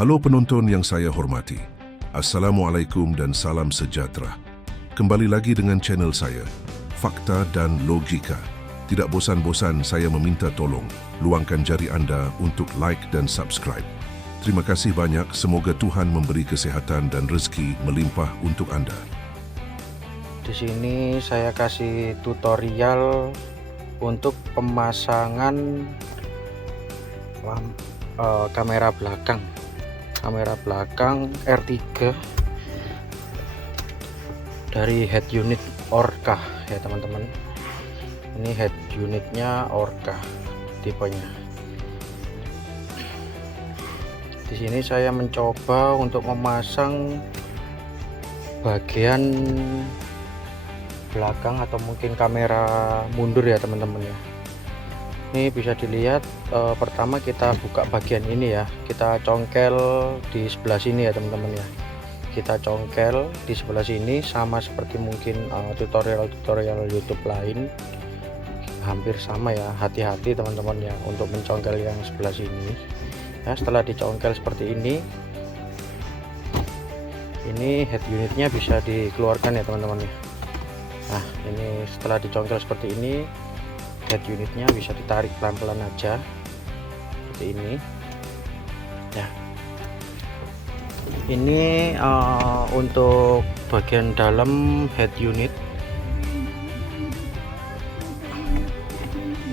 Halo penonton yang saya hormati. Assalamualaikum dan salam sejahtera. Kembali lagi dengan channel saya, Fakta dan Logika. Tidak bosan-bosan saya meminta tolong, luangkan jari Anda untuk like dan subscribe. Terima kasih banyak, semoga Tuhan memberi kesehatan dan rezeki melimpah untuk Anda. Di sini saya kasih tutorial untuk pemasangan kamera belakang R3 dari head unit Orca ya teman-teman. Ini head unitnya Orca tipenya. Di sini saya mencoba untuk memasang bagian belakang atau mungkin kamera mundur ya teman-teman ya. Ini bisa dilihat pertama kita buka bagian ini ya, kita congkel di sebelah sini ya teman-teman ya. Kita congkel di sebelah sini sama seperti mungkin tutorial YouTube lain, hampir sama ya. Hati-hati teman-teman ya untuk mencongkel yang sebelah sini ya. Setelah dicongkel seperti ini head unitnya bisa dikeluarkan ya teman-teman ya. Nah ini setelah dicongkel seperti ini, head unitnya bisa ditarik pelan-pelan aja seperti ini ya. Ini untuk bagian dalam head unit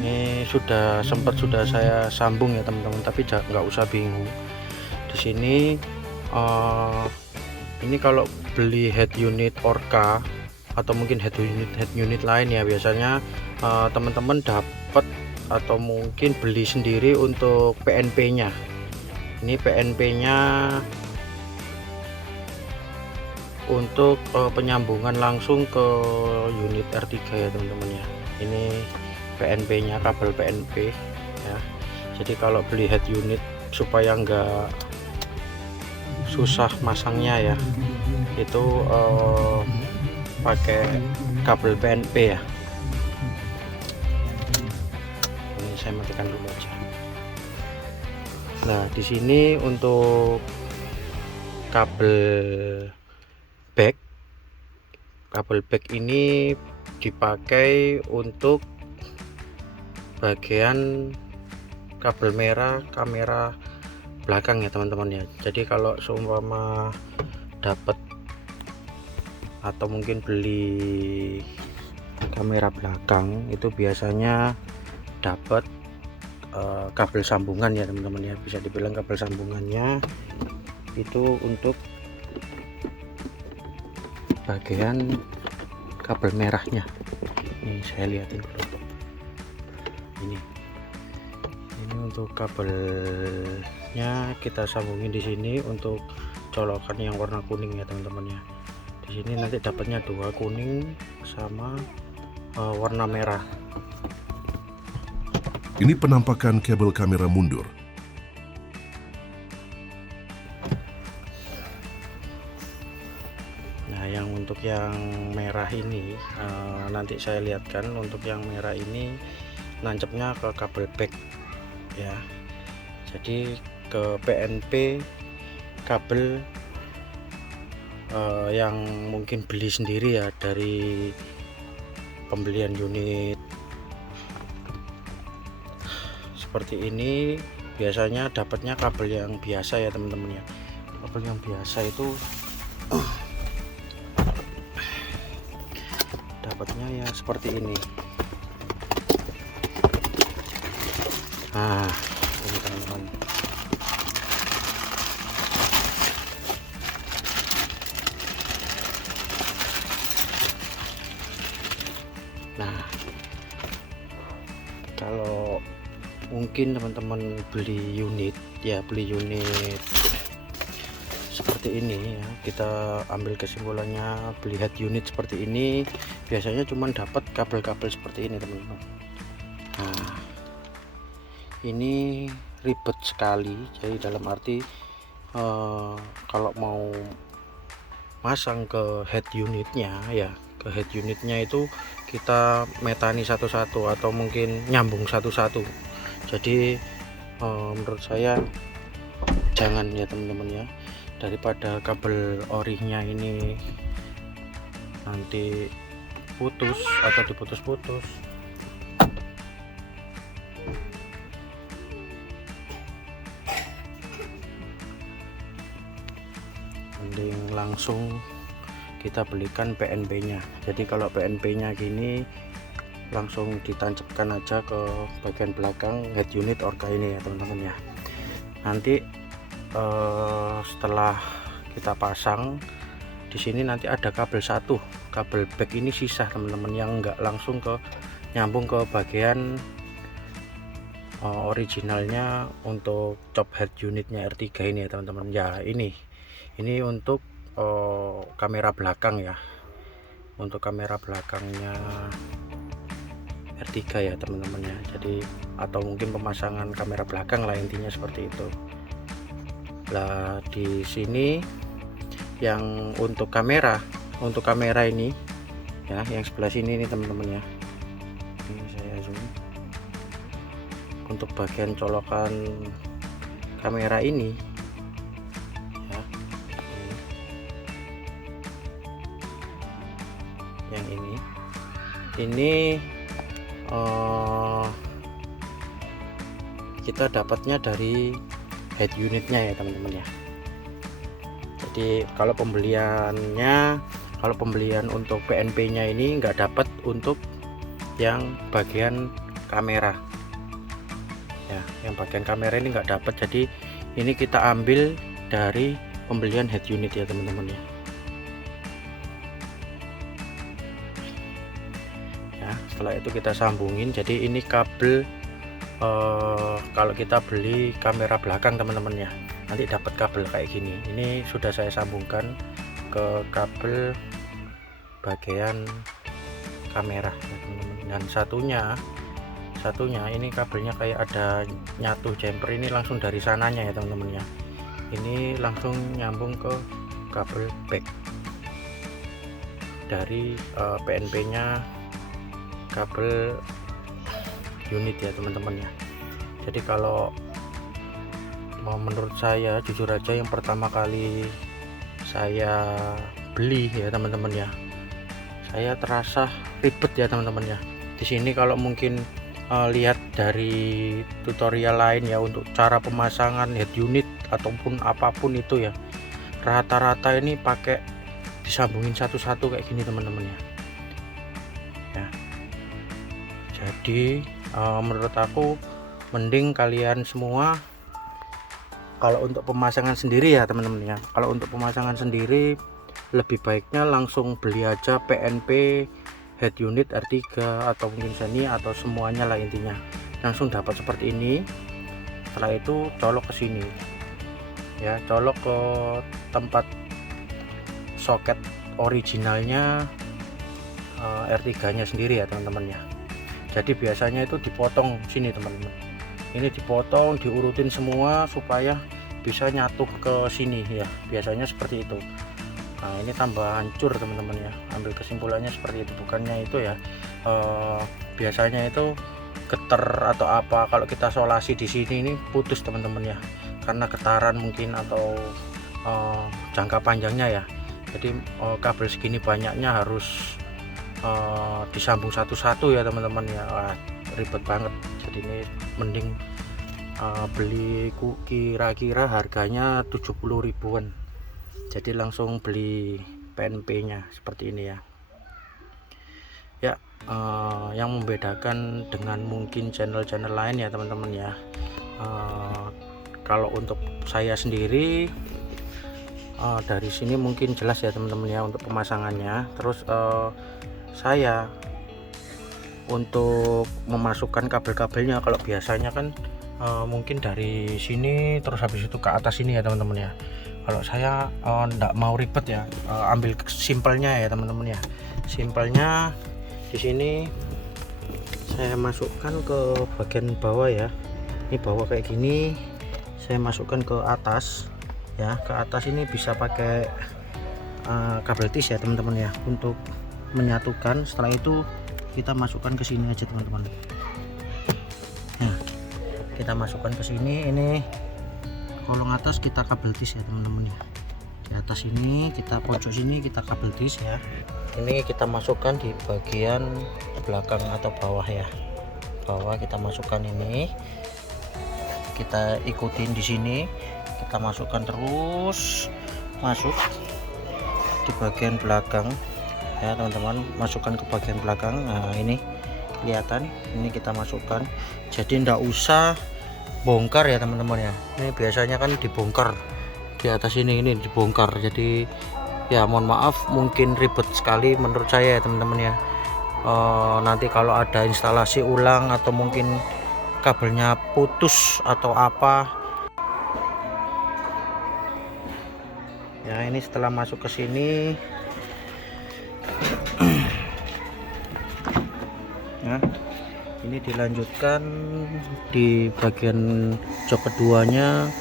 ini sudah saya sambung ya teman-teman, tapi nggak usah bingung. Di sini ini kalau beli head unit Orca atau mungkin head unit lain ya, biasanya teman-teman dapat atau mungkin beli sendiri untuk PNP nya. Ini PNP nya untuk penyambungan langsung ke unit R3 ya teman-teman ya. Ini PNP nya, kabel PNP ya. Jadi kalau beli head unit supaya enggak susah masangnya ya, itu pakai kabel PNP ya. Ini saya matikan dulu aja. Nah di sini untuk kabel back ini dipakai untuk bagian kabel merah kamera belakang ya teman-teman ya. Jadi kalau seumpama dapat atau mungkin beli kamera belakang itu biasanya dapat kabel sambungan ya teman-teman ya. Bisa dibilang kabel sambungannya itu untuk bagian kabel merahnya. Ini saya lihatin dulu. Ini untuk kabelnya kita sambungin di sini untuk colokan yang warna kuning ya teman-teman ya. Di sini nanti dapatnya dua, kuning sama warna merah. Ini penampakan kabel kamera mundur. Nah yang untuk yang merah ini nanti saya lihatkan. Untuk yang merah ini nancapnya ke kabel back ya. Jadi ke PNP kabel yang mungkin beli sendiri ya dari pembelian unit seperti ini, biasanya dapatnya kabel yang biasa ya teman-teman ya. Kabel yang biasa itu dapatnya ya seperti ini. Nah ini teman-teman. Nah kalau mungkin teman-teman beli unit seperti ini ya, kita ambil kesimpulannya beli head unit seperti ini biasanya cuma dapat kabel-kabel seperti ini teman-teman. Nah ini ribet sekali. Jadi dalam arti kalau mau masang ke head unitnya ya, ke head unitnya itu kita metani satu-satu atau mungkin nyambung satu-satu. Jadi menurut saya jangan ya teman-teman ya, daripada kabel orinya ini nanti putus atau diputus-putus, mending langsung kita belikan PNP nya. Jadi kalau PNP nya gini langsung ditancapkan aja ke bagian belakang head unit Orca ini ya teman-teman ya. Nanti setelah kita pasang di sini nanti ada kabel satu, kabel back ini sisa teman-teman, yang enggak langsung ke nyambung ke bagian originalnya untuk top head unitnya R3 ini ya teman-teman ya. Ini untuk kamera belakang ya, untuk kamera belakangnya R3 ya teman-teman ya. Jadi atau mungkin pemasangan kamera belakang lah, intinya seperti itu. Nah di sini yang untuk kamera ini ya, yang sebelah sini nih teman-teman ya, ini saya zoom. Untuk bagian colokan kamera ini ya, yang ini kita dapatnya dari head unitnya ya teman-teman ya. Jadi kalau pembelian untuk PNP nya ini nggak dapat untuk yang bagian kamera ya, yang bagian kamera ini nggak dapat. Jadi ini kita ambil dari pembelian head unit ya teman-teman ya. Setelah itu kita sambungin. Jadi ini kabel kalau kita beli kamera belakang teman-teman ya, nanti dapat kabel kayak gini. Ini sudah saya sambungkan ke kabel bagian kamera ya teman-teman. Dan satunya ini kabelnya kayak ada nyatu jumper, ini langsung dari sananya ya teman-teman ya. Ini langsung nyambung ke kabel back dari PNP nya kabel unit ya teman-teman ya. Jadi kalau menurut saya jujur aja, yang pertama kali saya beli ya teman-teman ya, saya terasa ribet ya teman-teman ya. Di sini kalau mungkin lihat dari tutorial lain ya, untuk cara pemasangan head unit ataupun apapun itu ya, rata-rata ini pakai disambungin satu-satu kayak gini teman-teman ya. Jadi menurut aku mending kalian semua kalau untuk pemasangan sendiri ya teman-teman ya, kalau untuk pemasangan sendiri lebih baiknya langsung beli aja PNP head unit R3 atau mungkin Sony atau semuanya lah, intinya langsung dapat seperti ini. Setelah itu colok ke sini ya, colok ke tempat soket originalnya R3 nya sendiri ya teman-teman ya. Jadi biasanya itu dipotong sini teman-teman, ini dipotong diurutin semua supaya bisa nyatu ke sini ya, biasanya seperti itu. Nah ini tambah hancur teman-teman ya, ambil kesimpulannya seperti itu. Bukannya itu ya, biasanya itu getar atau apa, kalau kita solasi di sini ini putus teman-teman ya, karena getaran mungkin atau jangka panjangnya ya. Jadi kabel segini banyaknya harus disambung satu-satu ya teman-teman ya. Wah, ribet banget. Jadi ini mending beli kira-kira harganya 70 ribuan, jadi langsung beli PNP nya seperti ini ya. Yang membedakan dengan mungkin channel-channel lain ya teman-teman ya, kalau untuk saya sendiri dari sini mungkin jelas ya teman-teman ya untuk pemasangannya. Terus saya untuk memasukkan kabel-kabelnya, kalau biasanya kan mungkin dari sini terus habis itu ke atas ini ya teman-teman ya. Kalau saya enggak mau ribet ya, ambil simpelnya ya teman-teman ya. Simpelnya di sini saya masukkan ke bagian bawah ya. Ini bawah kayak gini, saya masukkan ke atas ya. Ke atas ini bisa pakai kabel tis ya teman-teman ya, untuk menyatukan. Setelah itu kita masukkan ke sini aja teman-teman. Nah, kita masukkan ke sini. Ini kolong atas kita kabel tis ya teman-teman ya. Di atas ini kita pojok sini kita kabel tis ya. Ini kita masukkan di bagian belakang atau bawah ya. Bawah kita masukkan ini. Kita ikutin di sini. Kita masukkan terus masuk di bagian belakang ya teman-teman, masukkan ke bagian belakang. Nah ini kelihatan, ini kita masukkan, jadi ndak usah bongkar ya teman-teman ya. Ini biasanya kan dibongkar di atas ini dibongkar, jadi ya mohon maaf mungkin ribet sekali menurut saya ya teman-teman ya. Nanti kalau ada instalasi ulang atau mungkin kabelnya putus atau apa ya, ini setelah masuk ke sini nah, ini dilanjutkan di bagian jok keduanya.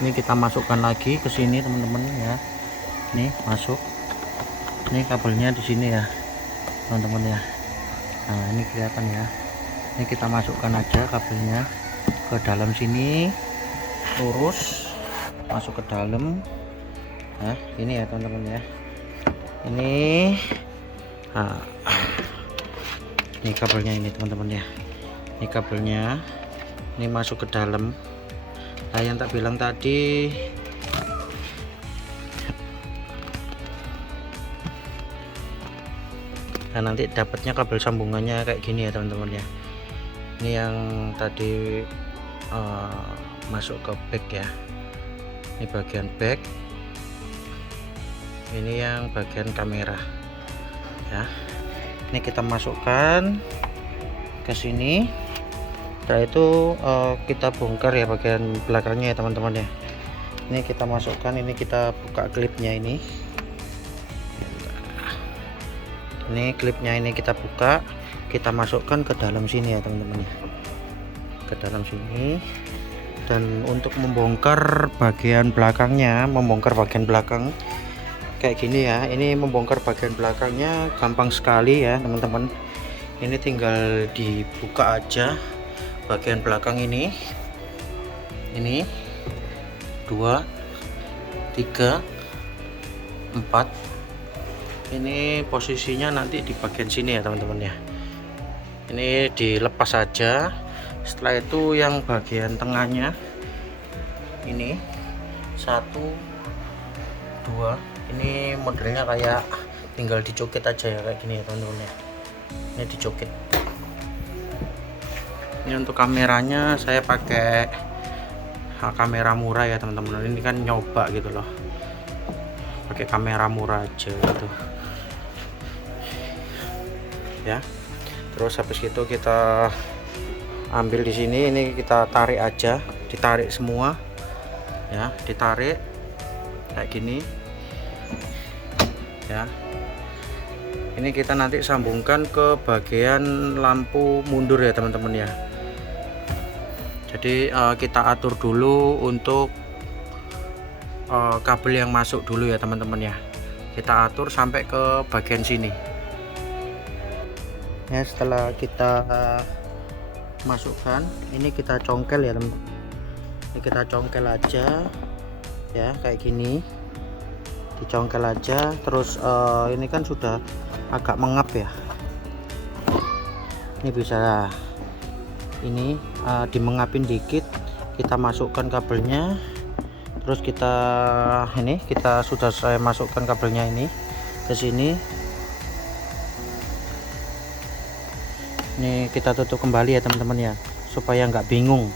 Ini kita masukkan lagi ke sini teman-teman ya. Ini masuk, ini kabelnya di sini ya teman-teman ya. Nah ini kelihatan ya, ini kita masukkan aja kabelnya ke dalam sini, lurus masuk ke dalam. Nah ini ya teman-teman ya, ini nah, ini kabelnya ini teman-teman ya, ini kabelnya ini masuk ke dalam. Nah yang tak bilang tadi nah nanti dapatnya kabel sambungannya kayak gini ya teman-teman ya. Ini yang tadi masuk ke back ya, ini bagian back, ini yang bagian kamera ya. Ini kita masukkan ke sini. Setelah itu kita bongkar ya bagian belakangnya ya teman-teman ya. Ini kita masukkan, ini kita buka klipnya ini. Ini klipnya ini kita buka, kita masukkan ke dalam sini ya teman-teman ya, ke dalam sini. Dan untuk membongkar bagian belakangnya, membongkar bagian belakang kayak gini ya, ini membongkar bagian belakangnya gampang sekali ya teman-teman. Ini tinggal dibuka aja bagian belakang ini 2 3 4. Ini posisinya nanti di bagian sini ya teman-teman ya. Ini dilepas saja. Setelah itu yang bagian tengahnya ini 1 2, ini modelnya kayak tinggal dicokit aja ya kayak gini ya teman-teman ya. Ini dicokit. Ini untuk kameranya saya pakai kamera murah ya teman-teman. Ini kan nyoba gitu loh, pakai kamera murah aja gitu ya. Terus habis itu kita ambil di sini, ini kita tarik aja, ditarik semua ya, ditarik kayak gini ya. Ini kita nanti sambungkan ke bagian lampu mundur ya teman-teman ya. Jadi kita atur dulu untuk kabel yang masuk dulu ya teman-teman ya. Kita atur sampai ke bagian sini ya. Setelah kita masukkan, ini kita congkel ya teman-teman. Ini kita congkel aja ya kayak gini, dicongkel aja. Terus ini kan sudah agak mengap ya, ini bisa ini dimengapin dikit. Kita masukkan kabelnya, terus kita sudah saya masukkan kabelnya ini ke sini. Ini kita tutup kembali ya teman-teman ya, supaya nggak bingung.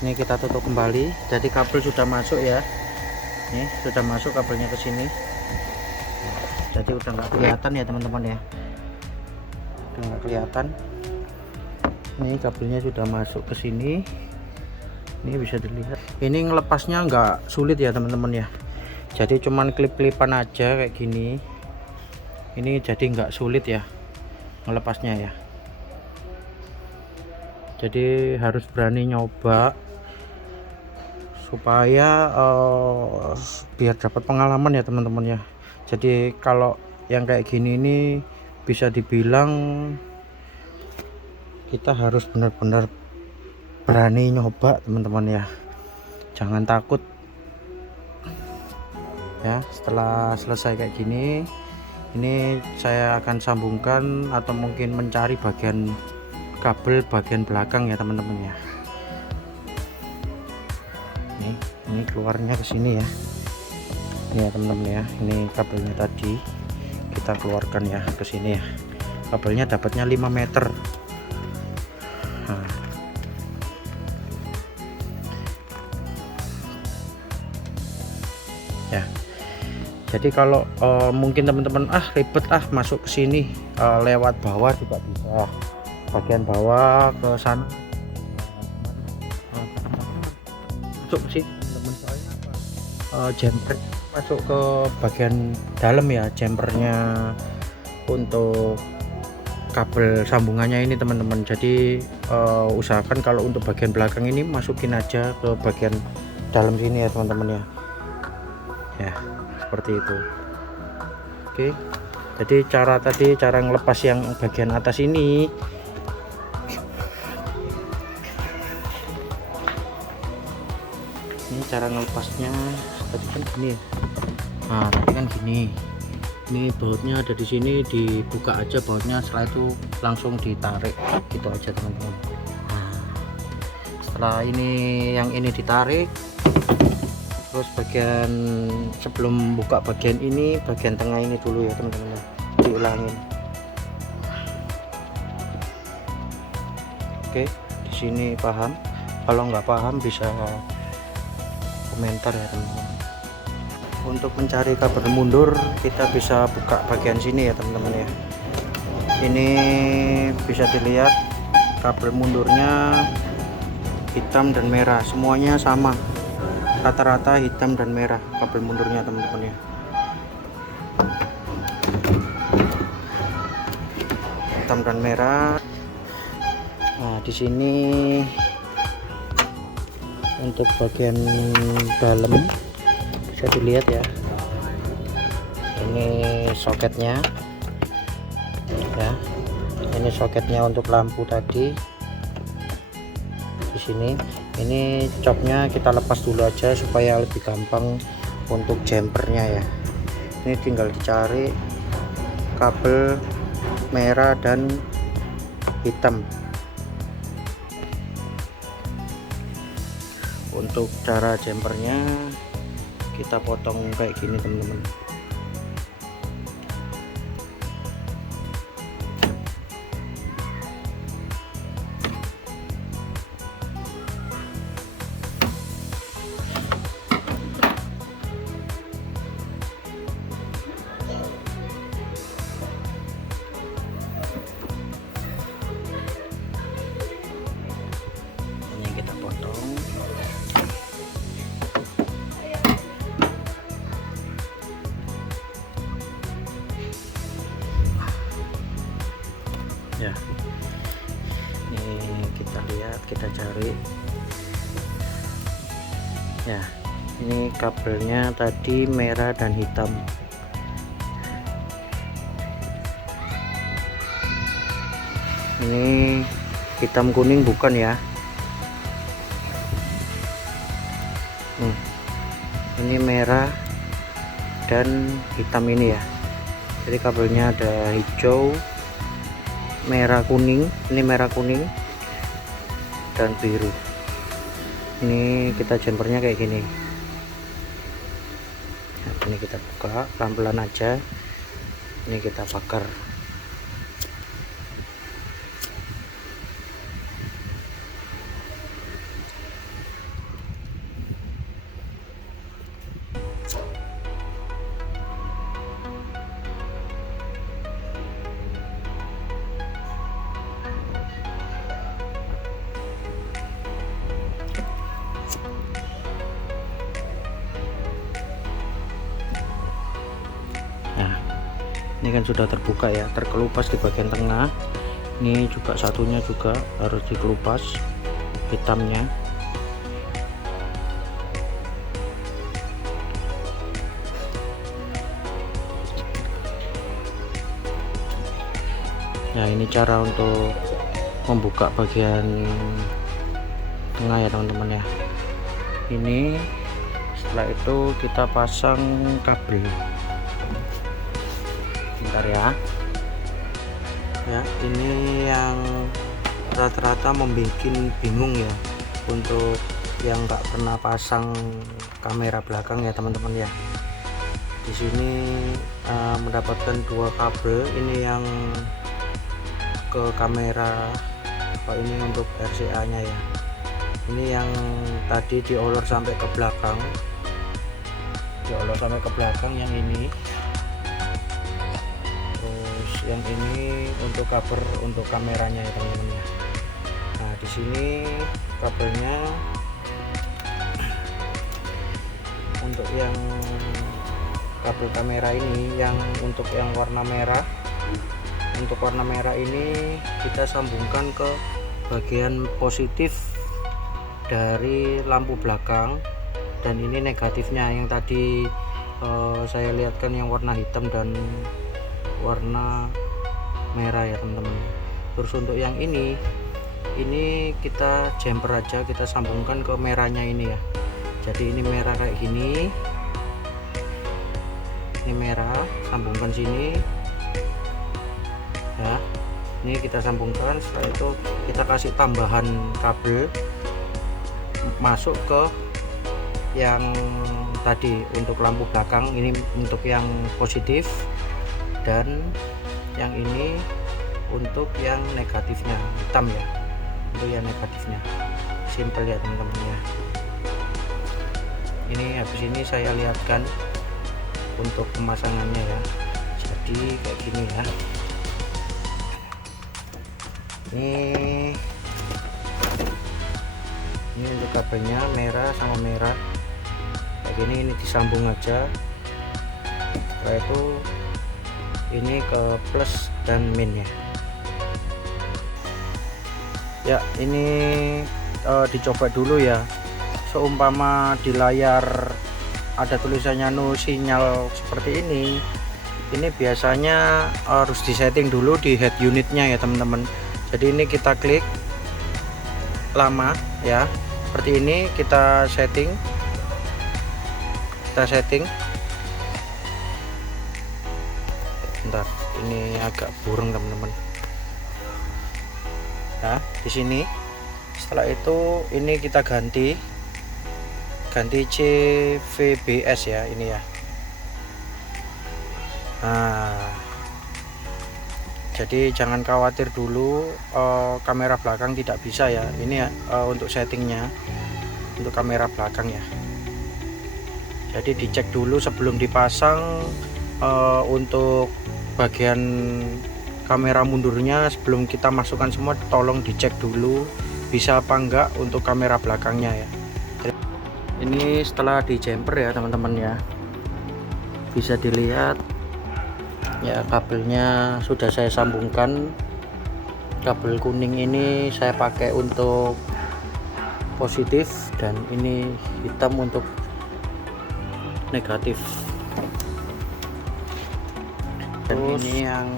Ini kita tutup kembali, jadi kabel sudah masuk ya. Ini sudah masuk kabelnya ke sini, jadi udah nggak kelihatan ya teman-teman ya, udah nggak kelihatan. Ini kabelnya sudah masuk ke sini, ini bisa dilihat. Ini ngelepasnya nggak sulit ya teman-teman ya, jadi cuman klip-klipan aja kayak gini. Ini jadi nggak sulit ya ngelepasnya ya, jadi harus berani nyoba supaya biar dapat pengalaman ya teman-teman ya. Jadi kalau yang kayak gini ini bisa dibilang kita harus benar-benar berani nyoba teman-teman ya. jangan takut ya. Setelah selesai kayak gini, ini saya akan sambungkan atau mungkin mencari bagian kabel bagian belakang ya teman-teman ya. Ini keluarnya ke sini ya. Ini ya teman-teman ya, ini kabelnya tadi kita keluarkan ya ke sini ya. Kabelnya dapatnya 5 meter. Nah. Ya. Jadi kalau mungkin teman-teman ribet masuk ke sini lewat bawah juga bisa. Bagian bawah ke sana. Masuk ke sini teman-teman, soalnya jumper masuk ke bagian dalam ya, jumpernya untuk kabel sambungannya ini teman-teman. Jadi usahakan kalau untuk bagian belakang ini masukin aja ke bagian dalam sini ya teman-teman ya. Ya seperti itu. Oke, jadi cara ngelepas yang bagian atas ini, cara ngelepasnya tadi kan gini. Nah tadi kan gini, ini bautnya ada di sini, dibuka aja bautnya, setelah itu langsung ditarik gitu aja teman-teman. Nah, setelah yang ini ditarik, terus bagian sebelum buka bagian ini, bagian tengah ini dulu ya teman-teman, diulangin. Oke, di sini paham? Kalau nggak paham bisa komentar ya teman-teman. Untuk mencari kabel mundur kita bisa buka bagian sini ya teman-teman ya. Ini bisa dilihat kabel mundurnya hitam dan merah, semuanya sama, rata-rata hitam dan merah kabel mundurnya teman-teman ya. Hitam dan merah. Nah di sini untuk bagian dalam bisa dilihat ya, ini soketnya ya, ini soketnya untuk lampu tadi di sini. Ini copnya kita lepas dulu aja supaya lebih gampang untuk jumpernya ya. Ini tinggal dicari kabel merah dan hitam. Untuk cara jumpernya kita potong kayak gini teman-teman. Ini kita potong. Ya, ini kita lihat, kita cari ya. Ini kabelnya tadi merah dan hitam. Ini hitam kuning bukan ya. Ini merah dan hitam ini ya. Jadi kabelnya ada hijau, merah kuning, ini merah kuning dan biru. Ini kita jumpernya kayak gini. Nah, ini kita buka pelan-pelan aja. Ini kita bakar. Ini kan sudah terbuka ya, terkelupas di bagian tengah. Ini juga satunya juga harus dikelupas hitamnya. Nah ini cara untuk membuka bagian tengah ya teman-teman ya. ini. Setelah itu kita pasang kabel. Bentar ya. Ya, ini yang rata-rata membuat bingung ya untuk yang nggak pernah pasang kamera belakang ya teman-teman ya. Di sini mendapatkan dua kabel, ini yang ke kamera, ini untuk RCA nya ya. Ini yang tadi diolor sampai ke belakang, yang ini. Terus yang ini untuk cover untuk kameranya ya teman-teman ya. Nah di sini kabelnya untuk yang kabel kamera ini, yang untuk yang warna merah. Untuk warna merah ini kita sambungkan ke bagian positif dari lampu belakang, dan ini negatifnya yang tadi saya lihatkan yang warna hitam dan warna merah ya teman-teman. Terus untuk yang ini kita jumper aja, kita sambungkan ke merahnya ini ya. Jadi ini merah kayak gini, ini merah, sambungkan sini ya. Ini kita sambungkan, setelah itu kita kasih tambahan kabel masuk ke yang tadi untuk lampu belakang, ini untuk yang positif, dan yang ini untuk yang negatifnya, hitam ya, untuk yang negatifnya. Simple ya teman-teman ya. Ini habis ini saya lihatkan untuk pemasangannya ya. Jadi kayak gini ya. Ini untuk kabelnya merah sama merah kayak gini, ini disambung aja. Setelah itu ini ke plus dan min ya. Ini dicoba dulu ya. Seumpama di layar ada tulisannya no sinyal seperti ini biasanya harus disetting dulu di head unitnya ya teman-teman. Jadi ini kita klik lama ya, seperti ini kita setting. Bentar, ini agak burung teman-teman. Nah di sini setelah itu ini kita ganti CVBS ya, ini ya. Nah jadi jangan khawatir dulu kamera belakang tidak bisa ya. Ini ya untuk settingnya untuk kamera belakang ya. Jadi dicek dulu sebelum dipasang. Untuk bagian kamera mundurnya sebelum kita masukkan semua tolong dicek dulu bisa apa enggak untuk kamera belakangnya ya. Ini setelah di jumper ya teman-teman ya, bisa dilihat ya, kabelnya sudah saya sambungkan. Kabel kuning ini saya pakai untuk positif, dan ini hitam untuk negatif. Dan ini yang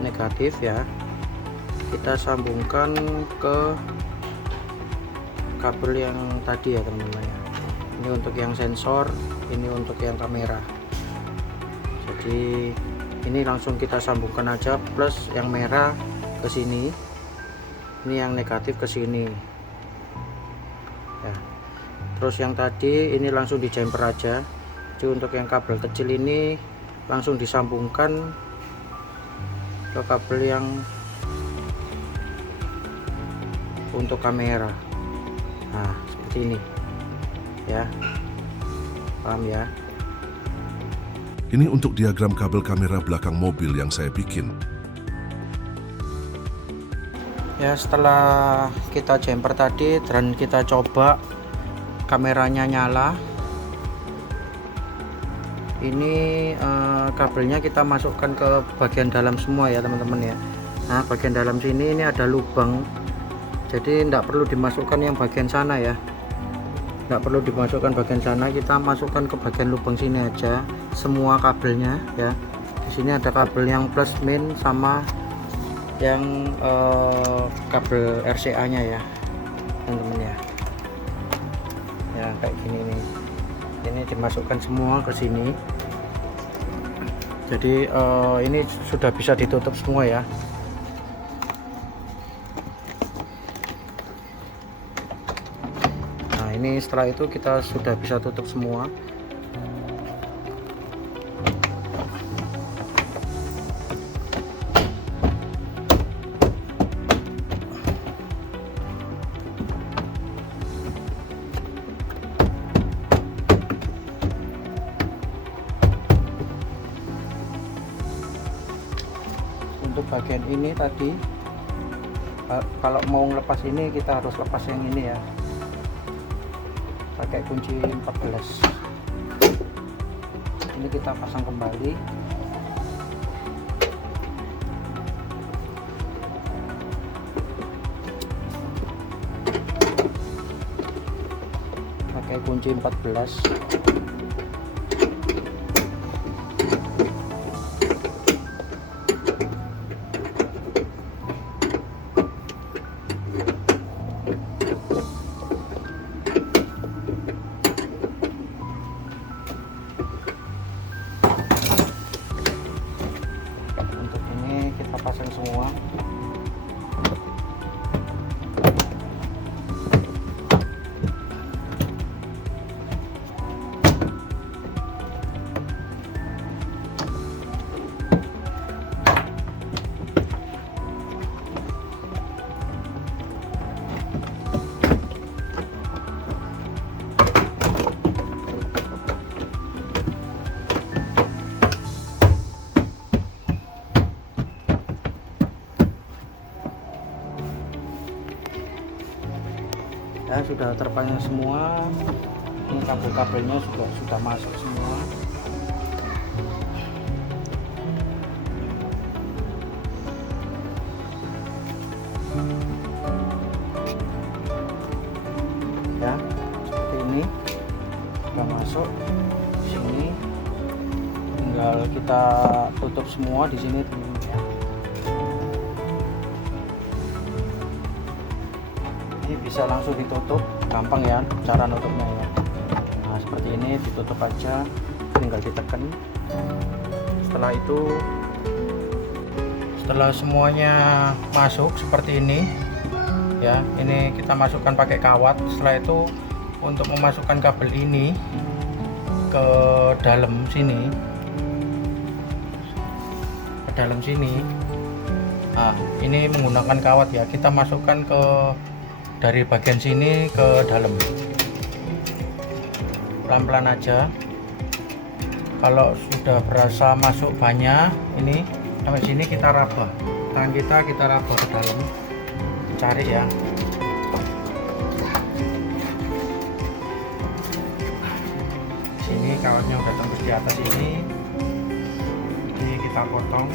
negatif ya, kita sambungkan ke kabel yang tadi ya teman-teman ya. Ini untuk yang sensor, ini untuk yang kamera. Jadi ini langsung kita sambungkan aja, plus yang merah ke sini, ini yang negatif ke sini ya. Terus yang tadi ini langsung di jumper aja. Jadi untuk yang kabel kecil ini langsung disambungkan ke kabel yang untuk kamera. Nah seperti ini ya, paham ya. Ini untuk diagram kabel kamera belakang mobil yang saya bikin. Ya setelah kita jumper tadi dan kita coba kameranya nyala, ini kabelnya kita masukkan ke bagian dalam semua ya teman-teman ya. Nah bagian dalam sini ini ada lubang, jadi tidak perlu dimasukkan yang bagian sana ya, tidak perlu dimasukkan bagian sana, kita masukkan ke bagian lubang sini aja semua kabelnya ya. Di sini ada kabel yang plus min sama yang kabel RCA nya ya teman-teman ya. ya, kayak gini nih. Ini dimasukkan semua ke sini. Jadi ini sudah bisa ditutup semua ya. Nah ini setelah itu kita sudah bisa tutup semua. Untuk bagian ini tadi, kalau mau ngelepas ini kita harus lepas yang ini ya, pakai kunci 14. Ini kita pasang kembali. Pakai kunci 14. Kita pasang semua. Ya, sudah terpasang semua. Ini kabel-kabelnya juga sudah masuk semua. Ya, seperti ini sudah masuk sini. Tinggal kita tutup semua di sini teman-teman ya. Ini bisa langsung ditutup, gampang ya cara nutupnya ya. Nah seperti ini ditutup aja, tinggal ditekan. Setelah itu, setelah semuanya masuk seperti ini ya, ini kita masukkan pakai kawat. Setelah itu untuk memasukkan kabel ini ke dalam sini, nah ini menggunakan kawat ya, kita masukkan ke dari bagian sini ke dalam, pelan-pelan aja. Kalau sudah berasa masuk banyak, ini sampai sini kita raba, tangan kita raba ke dalam, cari ya. Sini kawatnya udah tembus di atas ini kita potong.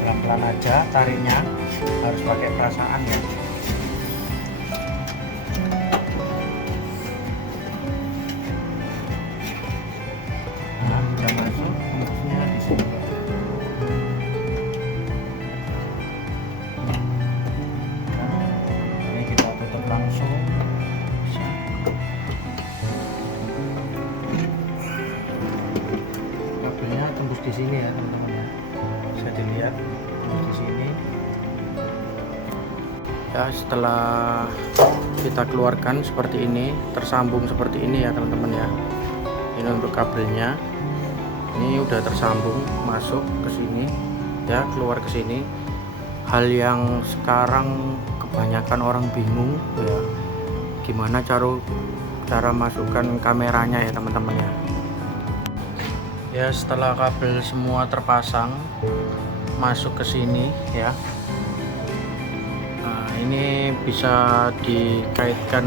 Pelan-pelan aja tariknya, harus pakai perasaan ya. Nah, sudah masuk, tembusnya di sini. Nah, ini kita tutup langsung. Kabelnya tembus di sini ya teman-teman ya. Bisa dilihat di sini ya. Setelah kita keluarkan seperti ini, tersambung seperti ini ya teman-teman ya. Ini untuk kabelnya, ini udah tersambung masuk ke sini ya, keluar ke sini. Hal yang sekarang kebanyakan orang bingung ya gimana cara masukkan kameranya ya teman-teman ya. Ya setelah kabel semua terpasang masuk ke sini ya. Nah, ini bisa dikaitkan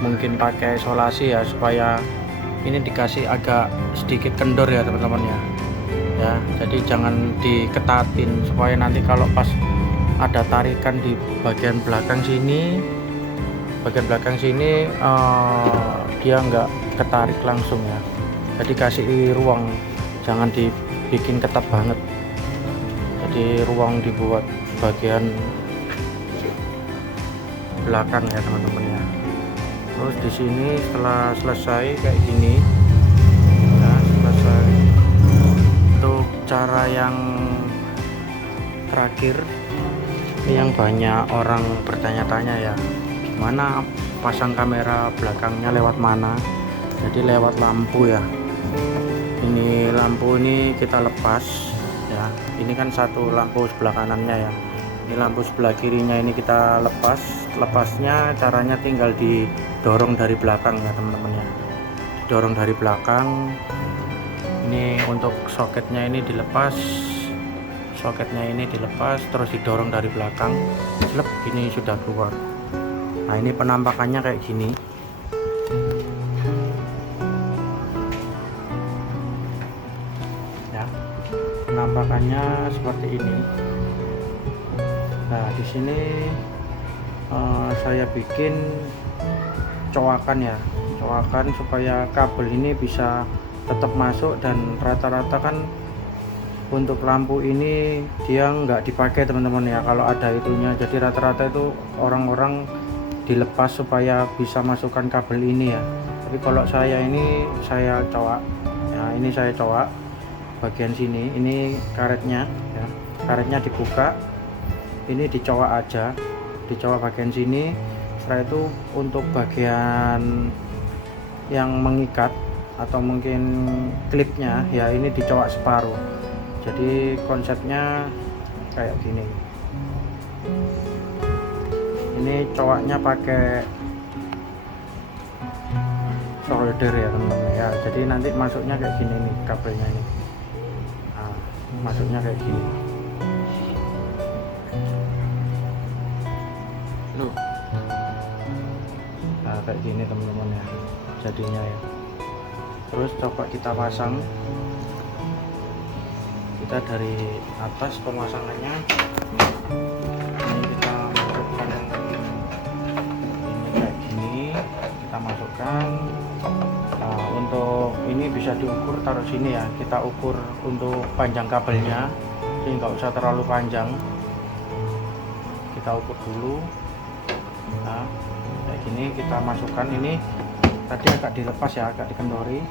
mungkin pakai isolasi ya, supaya ini dikasih agak sedikit kendor ya teman-teman ya. Ya, jadi jangan diketatin supaya nanti kalau pas ada tarikan di bagian belakang sini, dia nggak ketarik langsung ya. Jadi kasih ruang, jangan dibikin ketat banget. Jadi ruang dibuat bagian belakang ya teman-teman ya. Terus di sini setelah selesai kayak gini ya, selesai. Untuk cara yang terakhir ini yang banyak orang bertanya-tanya ya, gimana pasang kamera belakangnya, lewat mana? Jadi lewat lampu ya. Ini lampu ini kita lepas ya. Ini kan satu lampu sebelah kanannya ya. Ini lampu sebelah kirinya ini kita lepas. Lepasnya caranya tinggal didorong dari belakang ya teman-teman ya. Didorong dari belakang. Ini untuk soketnya ini dilepas. Soketnya ini dilepas, terus didorong dari belakang. Selep, ini sudah keluar. Nah, ini penampakannya kayak gini. Ya. Penampakannya seperti ini. Nah, di sini saya bikin coakan ya, coakan supaya kabel ini bisa tetap masuk. Dan rata-rata kan untuk lampu ini dia nggak dipakai teman-teman ya kalau ada itunya. Jadi rata-rata itu orang-orang dilepas supaya bisa masukkan kabel ini ya. Tapi kalau saya ini saya coak ya, ini saya coak bagian sini, ini karetnya ya, karetnya dibuka, ini dicoak aja, dicoak bagian sini. Setelah itu untuk bagian yang mengikat atau mungkin klipnya ya, ini dicoak separuh. Jadi konsepnya kayak gini. Ini coaknya pakai solder ya teman-teman ya. Jadi nanti masuknya kayak gini nih kabelnya ini. Nah, masuknya kayak gini. Loh. Nah, kayak gini teman-teman ya. Jadinya ya. Terus coba kita pasang. Kita dari atas pemasangannya ini kita masukkan ini kayak gini, kita masukkan. Nah, untuk ini bisa diukur, taruh sini ya, kita ukur untuk panjang kabelnya, jadi nggak usah terlalu panjang, kita ukur dulu. Nah, kayak gini kita masukkan. Ini tadi agak dilepas ya, agak dikendori.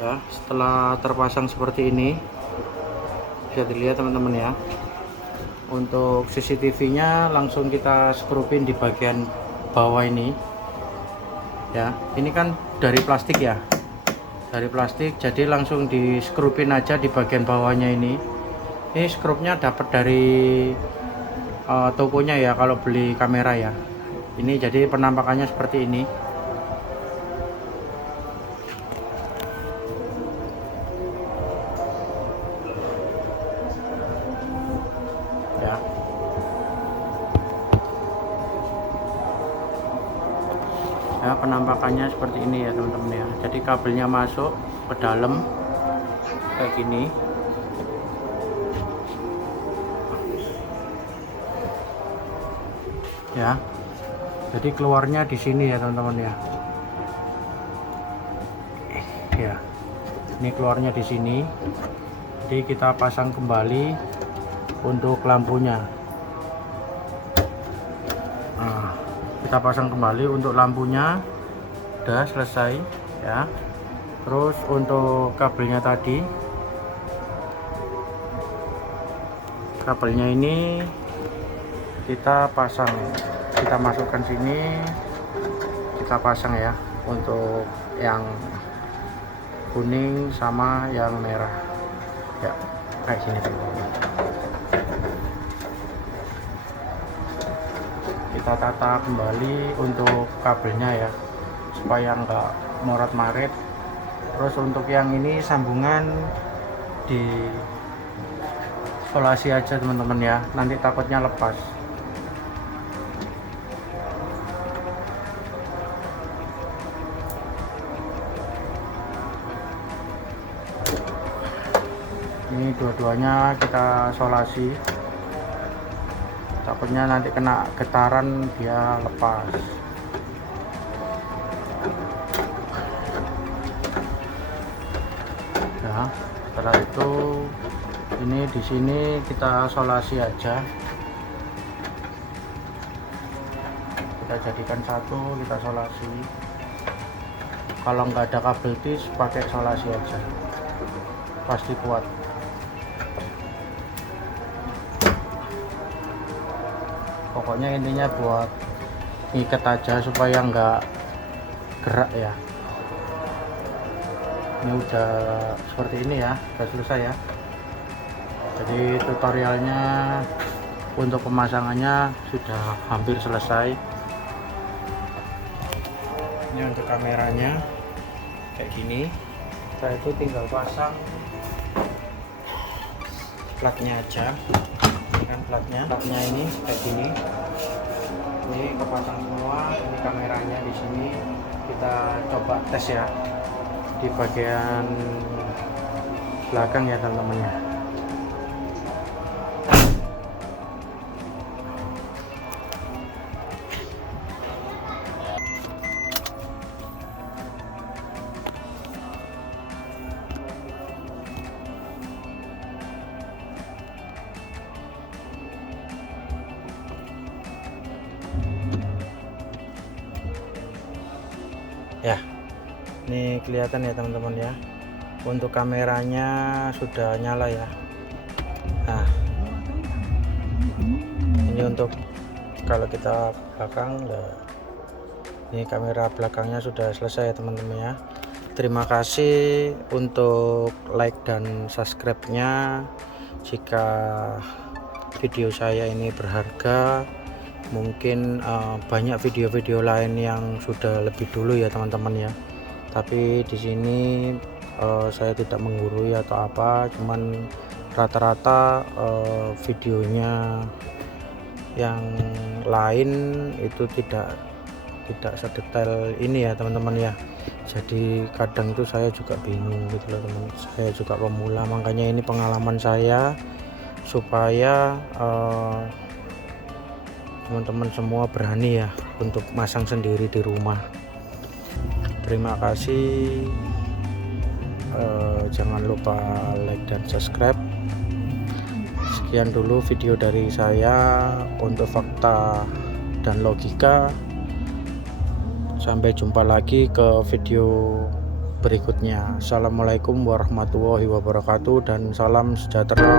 Ya, setelah terpasang seperti ini bisa dilihat teman-teman ya. Untuk CCTV-nya langsung kita skrupin di bagian bawah ini. Ya, ini kan dari plastik ya. Dari plastik, jadi langsung di skrupin aja di bagian bawahnya ini. Ini skrupnya dapat dari tokonya ya kalau beli kamera ya. Ini jadi penampakannya seperti ini. Ya. Ya, penampakannya seperti ini ya teman-teman ya. Jadi kabelnya masuk ke dalam kayak gini. Ya. Jadi keluarnya di sini ya teman-teman ya. Ya. Ini keluarnya di sini. Jadi kita pasang kembali untuk lampunya. Nah, kita pasang kembali untuk lampunya. sudah selesai ya. Terus untuk kabelnya tadi, kabelnya ini kita pasang, kita masukkan sini, kita pasang ya, untuk yang kuning sama yang merah ya, kayak gini teman-teman. Kita tata kembali untuk kabelnya ya, supaya enggak morat-marit. Terus untuk yang ini sambungan di isolasi aja teman-teman ya, nanti takutnya lepas. Ini dua-duanya kita isolasi, takutnya nanti kena getaran dia lepas. Nah, setelah itu ini di sini kita isolasi aja, kita jadikan satu, kita isolasi. Kalau nggak ada kabel tis, pakai isolasi aja, pasti kuat. Pokoknya intinya buat ngikat aja supaya nggak gerak ya. Ini udah seperti ini ya, udah selesai ya. Jadi tutorialnya untuk pemasangannya sudah hampir selesai. Ini untuk kameranya kayak gini. Setelah itu tinggal pasang platnya aja. Ini kan platnya ini kayak gini. Ini kepasang semua. Ini kameranya di sini. Kita coba tes ya di bagian belakang ya teman-teman ya. Ya, ini kelihatan ya teman-teman ya, untuk kameranya sudah nyala ya. Nah, ini untuk kalau kita belakang ya, ini kamera belakangnya sudah selesai ya teman-teman ya. Terima kasih untuk like dan subscribe-nya. Jika video saya ini berharga, mungkin banyak video-video lain yang sudah lebih dulu ya teman-teman ya, tapi di sini saya tidak menggurui atau apa, cuman rata-rata videonya yang lain itu tidak sedetail ini ya teman-teman ya. Jadi kadang itu saya juga bingung gitu loh teman, saya juga pemula, makanya ini pengalaman saya supaya teman-teman semua berani ya untuk masang sendiri di rumah. Terima kasih, jangan lupa like dan subscribe. Sekian dulu video dari saya untuk fakta dan logika. Sampai jumpa lagi ke video berikutnya. Assalamualaikum warahmatullahi wabarakatuh dan salam sejahtera.